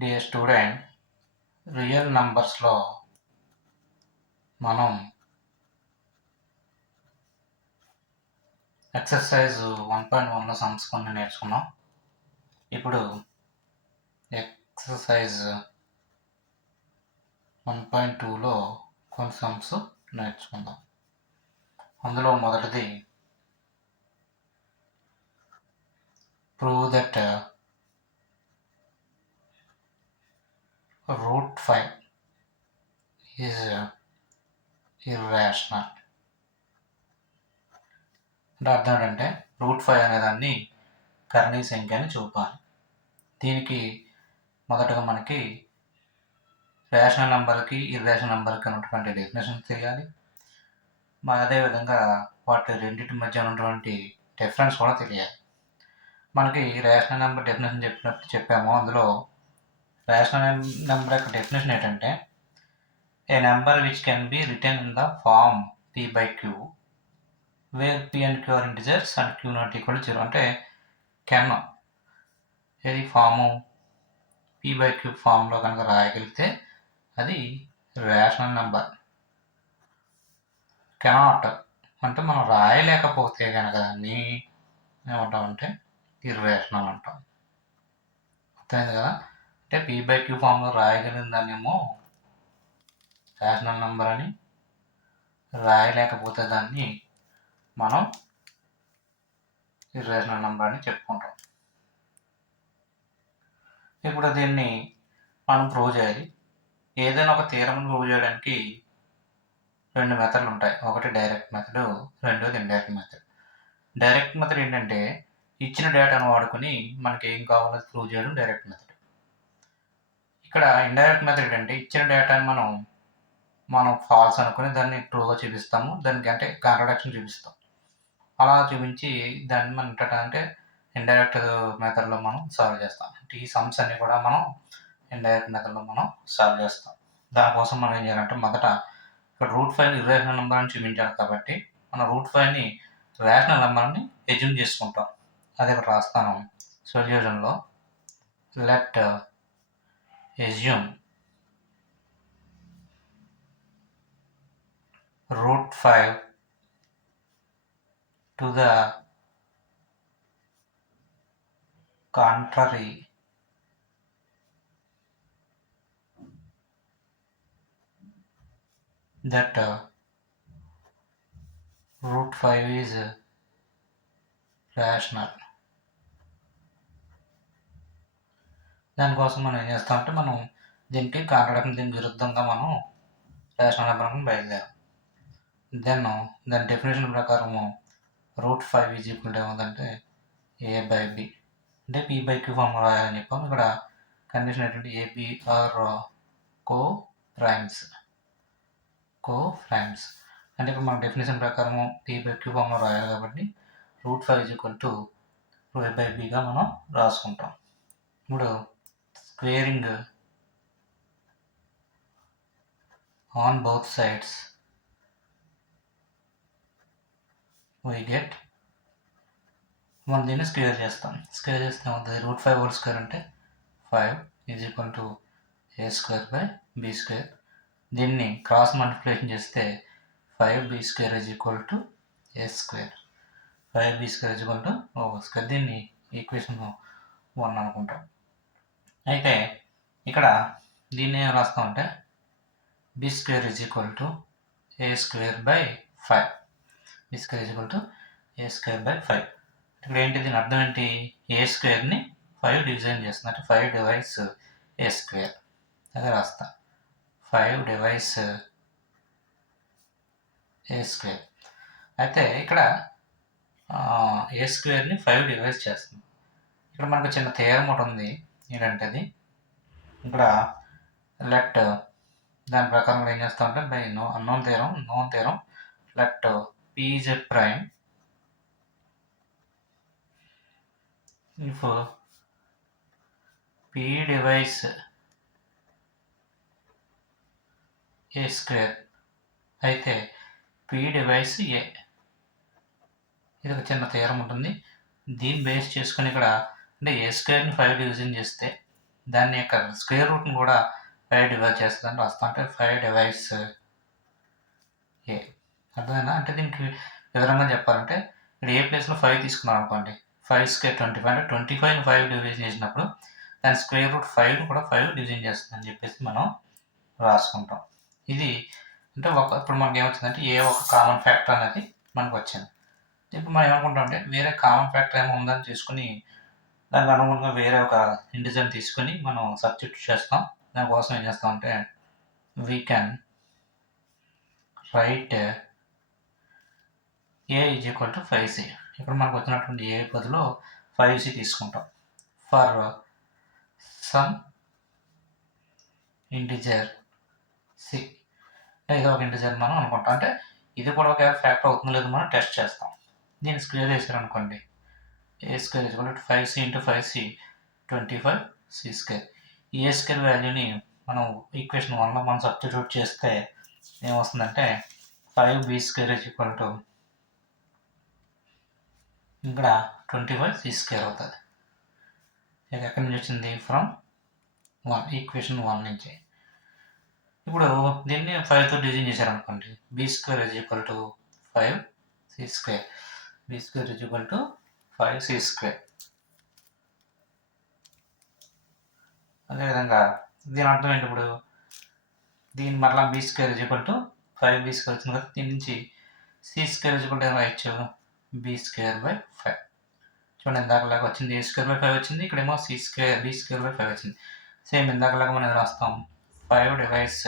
Dear student, real నంబర్స్లో మనం ఎక్సర్సైజ్ 1.1లో సమ్స్ కొన్ని నేర్చుకున్నాం. ఇప్పుడు ఎక్సర్సైజ్ 1.2లో కొన్ని సమ్స్ నేర్చుకుందాం. అందులో మొదటిది ప్రూవ్ దట్ √5 ఈజ్ ఇర్రేషనల్. అంటే అర్థం ఏంటంటే √5 అనేదాన్ని కర్ణీ సంఖ్య అని చూపాలి. దీనికి మొదటగా మనకి రేషనల్ నెంబర్కి ఇర్రేషనల్ నెంబర్కి ఉన్నటువంటి డెఫినేషన్ తెలియాలి. అదేవిధంగా వాటి రెండింటి మధ్య ఉన్నటువంటి డిఫరెన్స్ కూడా తెలియాలి. మనకి రేషనల్ నెంబర్ డెఫినేషన్ చెప్పాము. అందులో రేషనల్ నెంబర్ యొక్క డెఫినేషన్ ఏంటంటే a number which can be return in the form p/q where p and q are integers and q not equal 0. అంటే కెన్ ఏది ఫాము p/q ఫామ్లో కనుక రాయగలిగితే అది రేషనల్ నెంబర్. కెనాట్ అంటే మనం రాయలేకపోతే కనుక దాన్ని ఏమంటామంటే ఇర్రేషనల్ అంటాం. అర్థమైంది కదా? అంటే p/q ఫామ్లో రాయగలిగిన దాన్ని ఏమో రేషనల్ నెంబర్ అని, రాయలేకపోతే దాన్ని మనం ఇర్రేషనల్ నెంబర్ అని చెప్పుకుంటాం. ఇప్పుడు దీన్ని మనం ప్రూవ్ చేయాలి. ఏదైనా ఒక థియరమ్ని ప్రూవ్ చేయడానికి 2 మెథడ్లు ఉంటాయి. ఒకటి డైరెక్ట్ మెథడ్, రెండోది ఇండైరెక్ట్ మెథడ్. డైరెక్ట్ మెథడ్ ఏంటంటే ఇచ్చిన డేటాను వాడుకొని మనకి ఏం కావాలో ప్రూవ్ చేయడం డైరెక్ట్ మెథడ్. ఇక్కడ ఇండైరెక్ట్ మెథడ్ ఏంటంటే ఇచ్చిన డేటాను మనం ఫాల్స్ అనుకుని దాన్ని ట్రూగా చూపిస్తాము. దానికి అంటే కాంట్రడిక్షన్ చూపిస్తాం. అలా చూపించి దాన్ని మనం అంటే ఇండైరెక్ట్ మెథడ్లో మనం సాల్వ్ చేస్తాం. ఈ సమ్స్ అన్ని కూడా మనం ఇండైరెక్ట్ మెథడ్లో మనం సాల్వ్ చేస్తాం. దానికోసం మనం ఏం చేయాలంటే మొదట ఇక్కడ √5 ఇర్రేషనల్ నెంబర్ అని చూపించాలి కాబట్టి మనం √5ని రేషనల్ నెంబర్ని ఎజ్యూమ్ చేసుకుంటాం. అది ఇక్కడ రాస్తాను సొల్యూషన్లో. Let assume √5 to the contrary that √5 is rational. దానికోసం మనం ఏం చేస్తామంటే మనం దీనికి కాంట్రడిక్షన్, దీనికి విరుద్ధంగా మనం రేషనల్ నెంబర్ బయలుదేరాం. దాని డెఫినేషన్ ప్రకారము √5 ఈజ్ ఈక్వల్ టు ఏముందంటే a/b అంటే p/q ఫామ్ రాయాలని చెప్పాము. ఇక్కడ కండిషన్ ఏంటంటే ab ఆర్ కో ప్రైమ్స్ అంటే ఇప్పుడు మన డెఫినేషన్ ప్రకారము p/q ఫామ్లో రాయాలి కాబట్టి √5 ఈజ్ ఈక్వల్ టు a/bగా మనం రాసుకుంటాం. ఇప్పుడు squaring on both sides we get మనం దీన్ని స్క్వేర్ చేస్తాం. స్క్వేర్ చేస్తే ఏమవుతుంది? √5 హోల్ స్క్వేర్ అంటే 5 ఈజ్ ఈక్వల్ టు a²/b². దీన్ని క్రాస్ మల్టిప్లికేషన్ చేస్తే 5b² is equal to a². 5b² is equal to a². దీన్ని ఈక్వేషన్ 1 అనుకుంటాం. అయితే ఇక్కడ దీన్ని ఏం రాస్తామంటే b² is equal to a²/5. b² is equal to a²/5. ఇక్కడ ఏంటి దీని అర్థం ఏంటి? a²ని 5 డివిజన్ చేస్తుంది. అంటే 5 డివైడ్స్ a². అదే రాస్తా 5 డివైడ్స్ a². అయితే ఇక్కడ a²ని 5 డివైడ్స్ చేస్తుంది. ఇక్కడ మనకు చిన్న థియరం ఒకటి ఉంది. ఏంటంటే అది ఇక్కడ లెట్ దాని ప్రకారం ఏం చేస్తామంటే by known theorem let p is a prime if p divides a² అయితే p divides a. ఇది ఒక చిన్న థియరం ఉంటుంది. దీన్ని బేస్ చేసుకుని ఇక్కడ అంటే a²ని 5 డివిజన్ చేస్తే దాని యొక్క స్క్వేర్ రూట్ని కూడా 5 డివైడ్ చేస్తుందని రాస్తాం. అంటే 5 డివైడ్స్ ఏ. అర్థమైందా? అంటే దీనికి వివరంగా చెప్పాలంటే ఇక్కడ ఏ ప్లేస్లో 5 తీసుకున్నాం అనుకోండి, 5 స్క్వేర్ 25, అంటే 25ని 5 డివిజన్ చేసినప్పుడు దాని స్క్వేర్ రూట్ 5ని కూడా 5 డివిజన్ చేస్తుందని చెప్పేసి మనం రాసుకుంటాం. ఇది అంటే ఇప్పుడు మనకి ఏమొచ్చిందంటే ఏ ఒక కామన్ ఫ్యాక్టర్ అనేది మనకు వచ్చింది. ఇప్పుడు మనం ఏమనుకుంటాం అంటే వేరే కామన్ ఫ్యాక్టర్ ఏమో ఉందని తీసుకుని దానికి అనుగుణంగా వేరే ఒక ఇంటిజర్ తీసుకొని మనం సబ్స్టిట్యూట్ చేస్తాం. దానికోసం ఏం చేస్తాం అంటే we can write A is equal to 5c. ఇక్కడ మనకు వచ్చినటువంటి ఏ బదులు 5c తీసుకుంటాం ఫర్ సమ్ ఇంటిజర్ సి. ఇది ఒక ఇంటిజర్ మనం అనుకుంటాం. అంటే ఇది కూడా ఒక ఫ్యాక్టర్ అవుతుందో లేదో మనం టెస్ట్ చేస్తాం. దీన్ని స్క్వేర్ చేశారనుకోండి, a square is equal to 5c into 5c 25c square. ఈ ఏ స్క్వేర్ వాల్యూని మనం ఈక్వేషన్ 1లో మనం సబ్స్టిట్యూట్ చేస్తే ఏమొస్తుందంటే 5b square is equal to ఇక్కడ 25c స్క్వేర్ అవుతుంది. ఇది ఎక్కడి నుంచి వచ్చింది? ఫ్రమ్ 1, ఈక్వేషన్ 1 నుంచి. ఇప్పుడు దీన్ని 5తో డివిజన్ చేశారనుకోండి, b square is equal to 5c square. B square is equal to 5c square. అదేవిధంగా దీని అర్థం ఏంటి? ఇప్పుడు దీని మరలా b square is equal to 5b square వచ్చింది కదా, దీని నుంచి c square is equal to ఏమో రాయొచ్చు బీ స్క్వేర్ బై 5. చూడండి, ఇందాకలాగా వచ్చింది ఏ స్క్వేర్ బై 5 వచ్చింది, ఇక్కడేమో c square b square by 5 వచ్చింది. సేమ్ ఇందాకలాగా మనం రాస్తాం 5 డివైడ్స్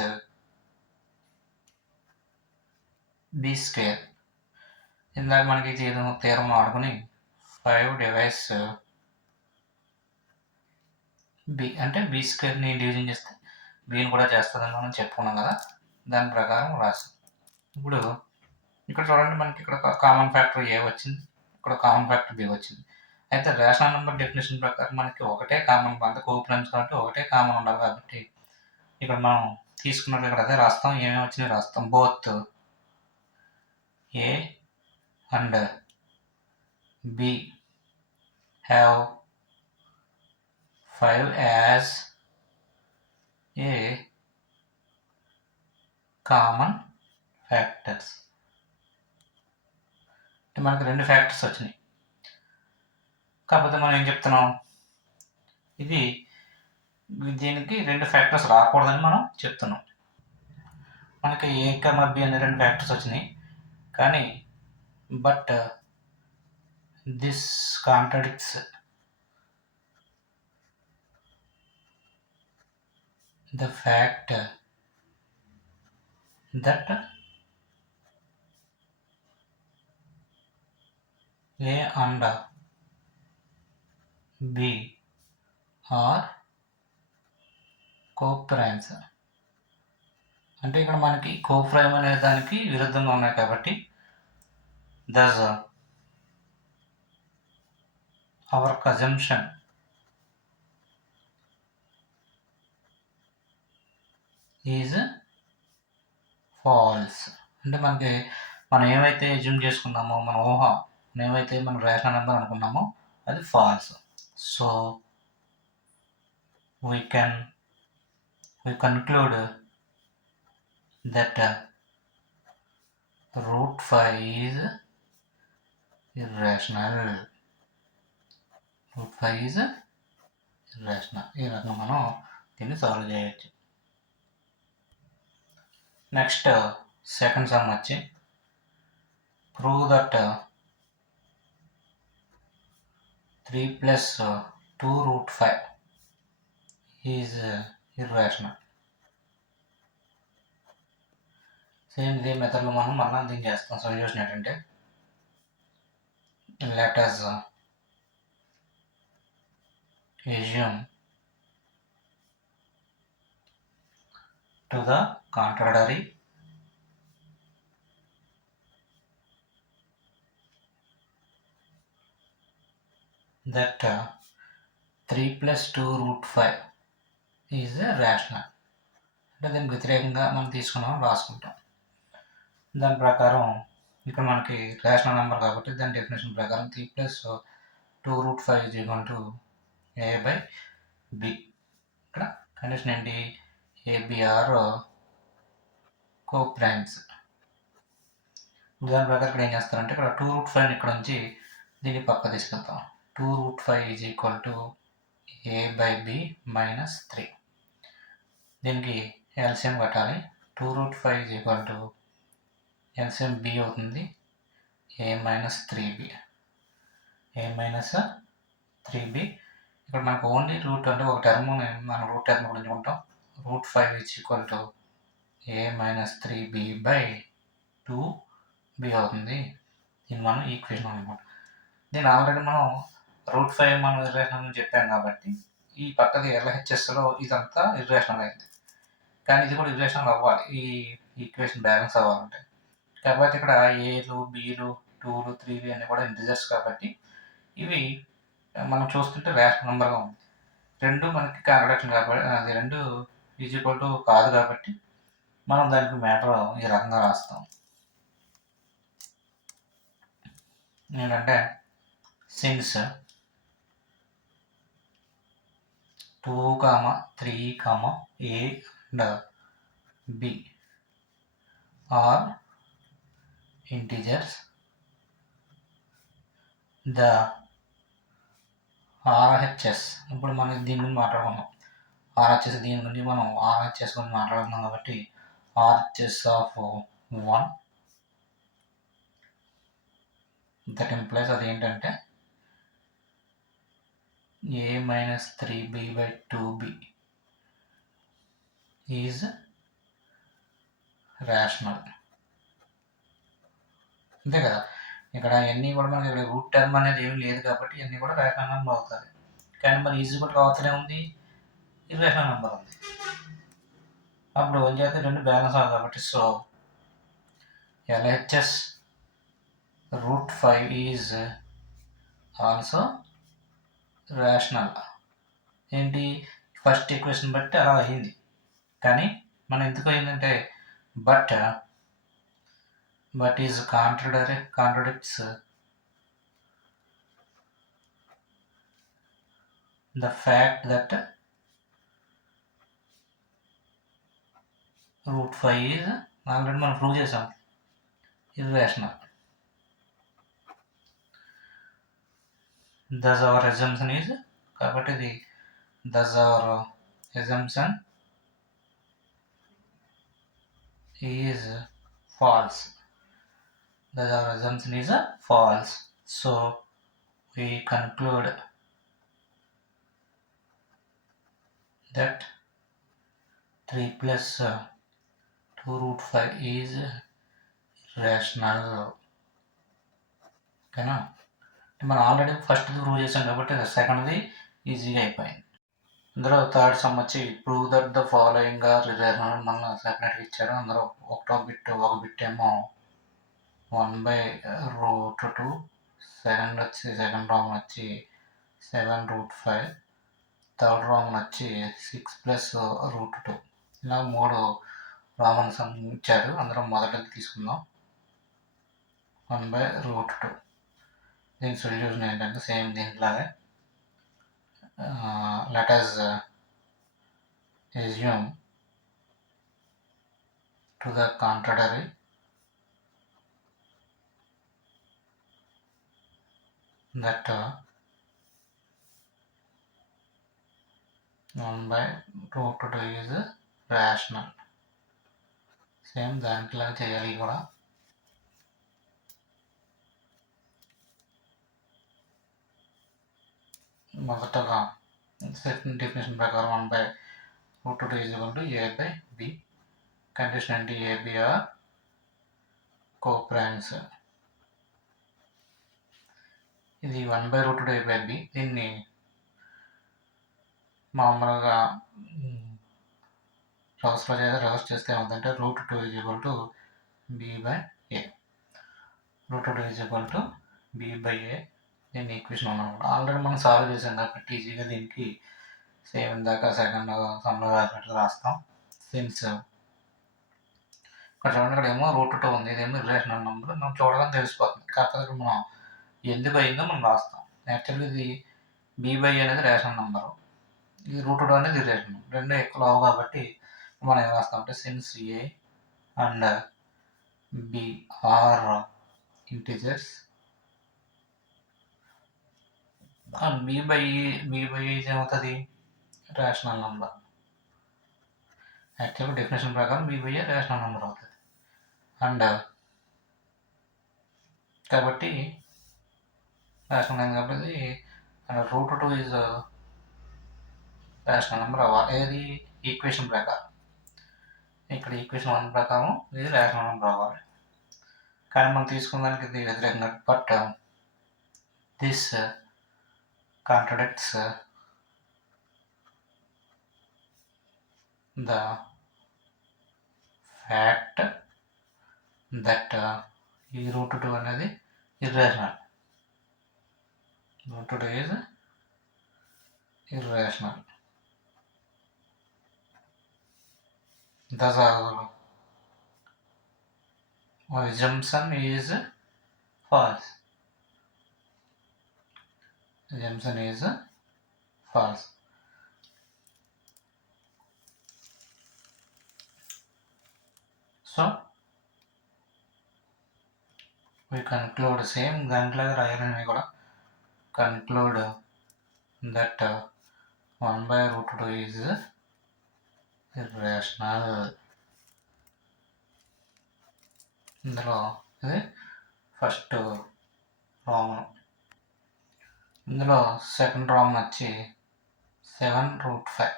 బీ స్క్వేర్. ఇందాక మనకి ఏదో తీరం ఆడుకుని 5 డివైడ్స్ బి, అంటే బీ స్క్వేర్ని డివిజన్ చేస్తే బీని కూడా చేస్తుందని మనం చెప్పుకున్నాం కదా, దాని ప్రకారం రాస్తాం. ఇప్పుడు ఇక్కడ చూడండి, మనకి ఇక్కడ కామన్ ఫ్యాక్టర్ ఏ వచ్చింది, ఇక్కడ కామన్ ఫ్యాక్టర్ బి వచ్చింది. అయితే రేషనల్ నెంబర్ డెఫినేషన్ ప్రకారం మనకి ఒకటే కామన్, అంత కోప్లెన్స్ కాబట్టి ఒకటే కామన్ ఉండాలి. కాబట్టి ఇక్కడ మనం తీసుకున్నట్టు ఇక్కడ అదే రాస్తాం, ఏమేమి వచ్చినాయి రాస్తాం. Both A and be have 5 as a common factors. అంటే మనకి 2 ఫ్యాక్టర్స్ వచ్చినాయి. కాకపోతే మనం ఏం చెప్తున్నాం, ఇది దీనికి 2 ఫ్యాక్టర్స్ రాకూడదని మనం చెప్తున్నాం. మనకి ఏ కమా బి అనే 2 ఫ్యాక్టర్స్ వచ్చినాయి, కానీ but this contradicts the fact that a and b are coprimes. అంటే ఇక్కడ మనకి కోప్రైమ్ అనే దానికి విరుద్ధంగా ఉన్నాయి కాబట్టి thus our assumption is false. అంటే మనకి మనం ఏమైతే అజ్యూమ్ చేసుకున్నామో, మన ఊహ ఏమైతే మనం రేషనల్ నెంబర్ అనుకున్నామో అది false. So we conclude that root 5 is irrational. root 5 is irrational. ఈ రకంగా మనం దీన్ని సాల్వ్ చేయొచ్చు. నెక్స్ట్ సెకండ్ సమ్ వచ్చి ప్రూవ్ దట్ 3 + 2 root 5 is irrational. సేమ్ ఇదే మెథడ్లో మనం మళ్ళీ దీన్ని చేస్తాం. సొల్యూషన్ ఏంటంటే let us assume to the contrary that 3 + 2 root 5 is rational. అంటే దీనికి వ్యతిరేకంగా మనం తీసుకున్నాం రాసుకుంటాం. దాని ప్రకారం ఇక్కడ మనకి రేషనల్ నెంబర్ కాబట్టి దాని డెఫినేషన్ ప్రకారం 3 + 2 root 5 is equal to a by b. ఇక్కడ కండిషన్ ఏంటి, ఏబిఆర్ కోప్రైమ్స్. దాని ప్రకారం ఇక్కడ ఏం చేస్తారంటే ఇక్కడ 2√5 ఇక్కడ నుంచి దీన్ని పక్క తీసుకెళ్తాం. 2√5 is equal to a/b minus 3. దీనికి ఎల్సిఎం కట్టాలి. 2√5 is equal to LCM b అవుతుంది, a మైనస్ 3b. ఇక్కడ మనకు ఓన్లీ రూట్ అంటే ఒక టర్మ్ మనం రూట్ టర్మ్ గురించి ఉంటాం. √5 is equal to a minus 3b/2b అవుతుంది. దీన్ని మనం ఈక్వేషన్ అనమాట. దీన్ని ఆల్రెడీ మనం √5 మనం ఇర్రేషనల్ అని చెప్పాం కాబట్టి ఈ పక్కది LHSలో ఇదంతా ఇర్రేషనల్ అయింది. కానీ ఇది కూడా ఇర్రేషనల్ అవ్వాలి, ఈ ఈక్వేషన్ బ్యాలెన్స్ అవ్వాలంటే. కాకపోతే ఇక్కడ ఏలు, బీలు, 2లు, 3లు అన్నీ కూడా ఇంటిజర్స్ కాబట్టి ఇవి మనం చూస్తుంటే రేషనల్ నెంబర్గా ఉంది. రెండు మనకి కాంట్రడిక్షన్ కాబట్టి అది రెండు ఈజ్ ఈక్వల్ టు కాదు కాబట్టి మనం దానికి మ్యాటర్ ఈ రకంగా రాస్తాం. ఏంటంటే సిన్స్ 2, 3, a and b are integers, the RHS, ఇప్పుడు మనం దీని గురించి మాట్లాడుకున్నాం. RHS దీని గురించి మనం RHS గురించి మాట్లాడుతున్నాం కాబట్టి RHS ఆఫ్ 1 దట్ ఇంప్లైస్ అది ఏంటంటే a minus 3b/2b is rational. అంతే కదా. ఇక్కడ అన్నీ కూడా మనకి ఇక్కడ రూట్ టర్మ్ అనేది ఏమి లేదు కాబట్టి అన్నీ కూడా రేషనల్ నెంబర్ అవుతుంది. కానీ మరి ఈజీ కూడా కావచ్చనే ఉంది, ఇర్రేషనల్ నెంబర్ ఉంది. అప్పుడు ఏం చేస్తే రెండు బ్యాలెన్స్ అవ్వాలి కాబట్టి so LHS √5 is also rational. ఏంటి, ఫస్ట్ ఈక్వేషన్ బట్టి అలా అయింది. కానీ మనం ఎందుకు అయిందంటే but is contradicts the fact that √5 is already మనం ప్రూవ్ చేసాం irrational. thus our assumption is, కాబట్టి ఇది thus our assumption is false. thus our assumption is false. So we conclude that 3 plus 2√5 is rational. ఓకేనా. మనం ఆల్రెడీ ఫస్ట్ ప్రూవ్ చేసాం కాబట్టి సెకండ్ది ఈజీగా అయిపోయింది. అందులో థర్డ్ సమ్ వచ్చి prove that the following are irrational మళ్ళీ సెపరేట్గా ఇచ్చారు. అందులో ఒక బిట్ ఏమో 1/√2, సెకండ్ రామ్ వచ్చి 7√5, థర్డ్ రామన్ వచ్చి 6 + √2. ఇలా 3 రామన్ సమ్ ఇచ్చారు. అందులో మొదటిది తీసుకుందాం 1/√2. దీని సొల్యూషన్ ఏంటంటే సేమ్ దీంట్లాగే let us assume to the contrary that 1/√2 is rational. Same దాంట్లో చేయాలి కూడా. మొదటగా సెకండ్ డెఫినేషన్ ప్రకారం 1/√2 is equal to a/b. Condition ఏంటి, ab ఆర్ కోప్రైమ్స్. ఇది 1/√2 a/b. దీన్ని మామూలుగా రివర్స్ చేస్తే ఏమవుతుందంటే √2 is equal to b/a. √2 is equal to b/a. దీన్ని ఈక్వేషన్ అన్నమాట. ఆల్రెడీ మనం సాల్వ్ చేసాం కాబట్టి ఈజీగా దీనికి సేమ్ ఇందాక సెకండ్ సమ్లో రాసినట్లు రాస్తాం. సిన్స్ ఇక్కడ చూడండి, ఇక్కడ ఏమో √2 ఉంది, ఇదేమో ఇర్రేషనల్ నెంబర్ మనం చూడగానే తెలిసిపోతుంది. కాకపోతే మనం ఎందుకు అయిందో మనం రాస్తాం. యాక్చువల్గా ఇది b/a అనేది రేషనల్ నెంబరు, ఈ రూట్ 2 అనేది ఇర్రేషనల్. రెండు ఎక్కువ లావు కాబట్టి మనం ఏం రాస్తామంటే since a and b are integers and b by ఏమవుతుంది రేషనల్ నెంబర్. యాక్చువల్గా డెఫినేషన్ ప్రకారం b by a rational number అవుతుంది. అండ్ కాబట్టి రేషనల్ అయింది కాబట్టి and root 2 is rational number అవ్వాలి. ఏది ఈక్వేషన్ ప్రకారం. ఇక్కడ ఈక్వేషన్ 1 ప్రకారం ఇది రేషనల్ నెంబర్ అవ్వాలి. కానీ మనం తీసుకున్న దానికి ఇది వ్యతిరేకంగా. But this contradicts the fact that ఈ రూట్ 2 అనేది irrational. Root 2 is irrational. Thus our assumption is false. Assumption is false. So we conclude same దాంట్లాగా రాయాలని కూడా conclude that 1/√2 is irrational. ఇందులో ఇది ఫస్ట్ రామన్. ఇందులో సెకండ్ రామన్ వచ్చి 7√5.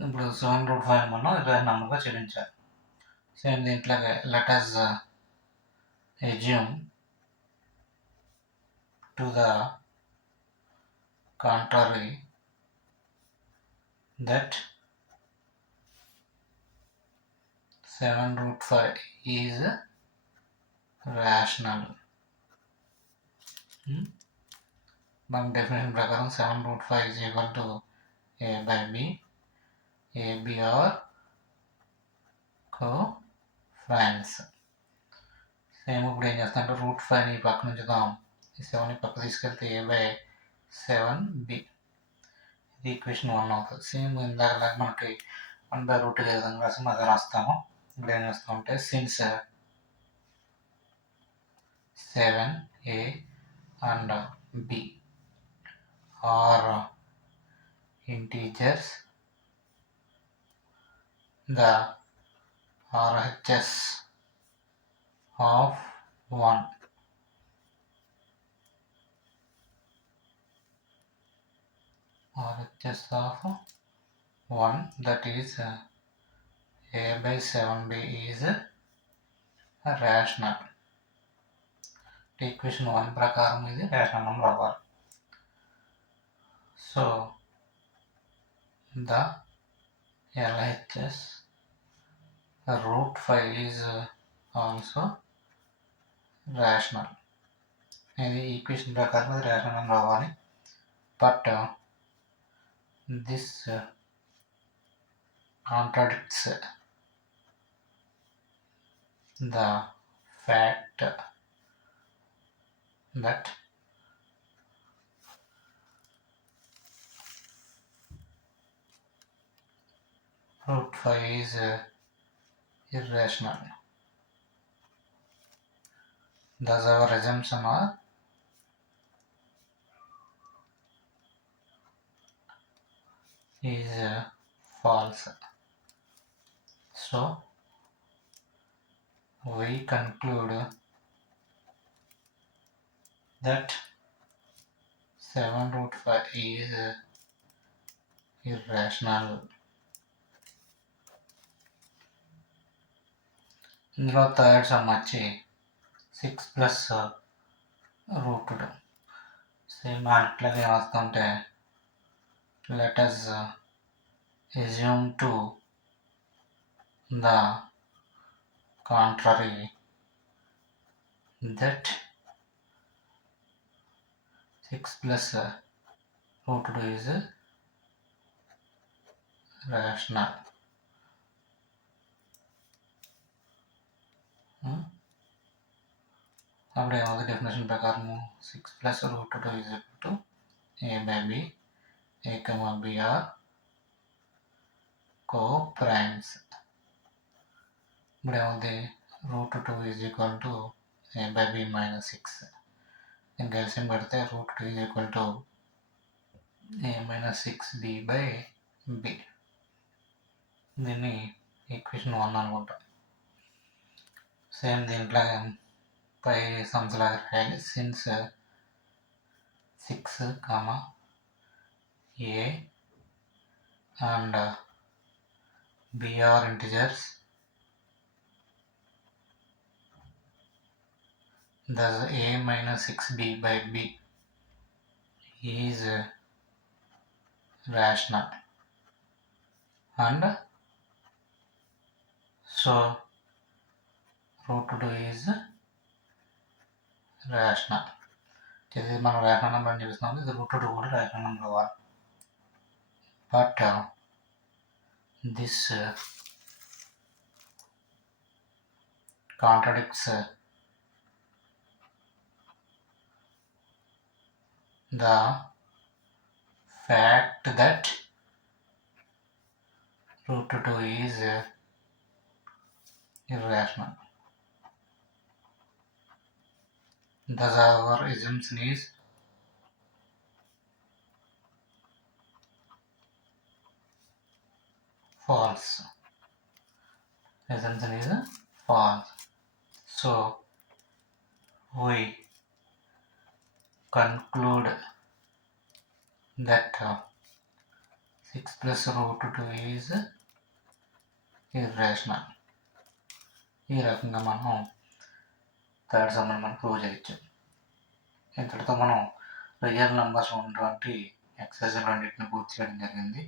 ఇప్పుడు 7√5 మనం ఇర్రేషనల్ నెంబర్గా చూపించాలి. సేమ్ దీంట్లాగే let us assume to the contrary that 7√5 is rational. మన డెఫినేషన్ ప్రకారం 7√5 is equal to a by b. a b are co-friends. Same ఇప్పుడు ఏం చేస్తామంటే √5ని పక్క నుంచుదాం. ఈ 7ని పక్క తీసుకెళ్తే a/7b. ఇది ఈక్వేషన్ 1 అవుతుంది. సేమ్ ఇందాక మనకి 1/√2 ఏ విధంగా రాసి అదే రాస్తాము. ఇప్పుడు ఏం చేస్తామంటే since 7a and b are integers, the RHS of 1. RHS of 1, that is a/7b is rational. Equation 1 ప్రకారం ఇది రేషనల్ నెంబర్ అవ్వాలి. So the LHS √5 is also rational. ఇది ఈక్వేషన్ ప్రకారం ఇది రేషనల్ నెంబర్ అవ్వాలి. But this contradicts the fact that √5 is irrational. Thus our assumption is false. So we conclude that 7√5 is irrational. ఇందులో third sum వచ్చి 6 ప్లస్ √2. సేమ్ అట్లాగే వస్తుంటే let us assume to the contrary that 6 plus √2 is rational. అప్పుడు ఏమవుతుంది డెఫినేషన్ ప్రకారం 6 plus √2 is equal to a by b. A, B are co-primes. ఇప్పుడు ఏమవుతుంది √2 is equal to A/B - 6. దీనికి ఎల్సిఎం పెడితే √2 ఈజ్ ఈక్వల్ టు A - 6B/B. దీన్ని ఈక్వేషన్ 1 అనుకుంటాం. సేమ్ దీంట్లో పై సమ్స్ లాగా రాయాలి. సిన్స్ 6, A and B are integers, thus A - 6B/B is rational, and so √2 is rational. ఇది మనం రేషనల్ నెంబర్ అని చూపిస్తున్నాం. ఇది √2 కూడా రేషనల్ నెంబర్ అవ్వాలి. But this contradicts the fact that √2 is irrational. Thus our assumption is false. Assumption is false. So we conclude that 6 plus √2 is irrational. ఈ రకంగా మనం థర్డ్ సమ్ని మనం ప్రూవ్ చేయొచ్చు. ఇంతటితో మనం రియల్ నెంబర్స్ ఉన్నటువంటి ఎక్సర్సైజ్ రెండింటిని పూర్తి చేయడం జరిగింది.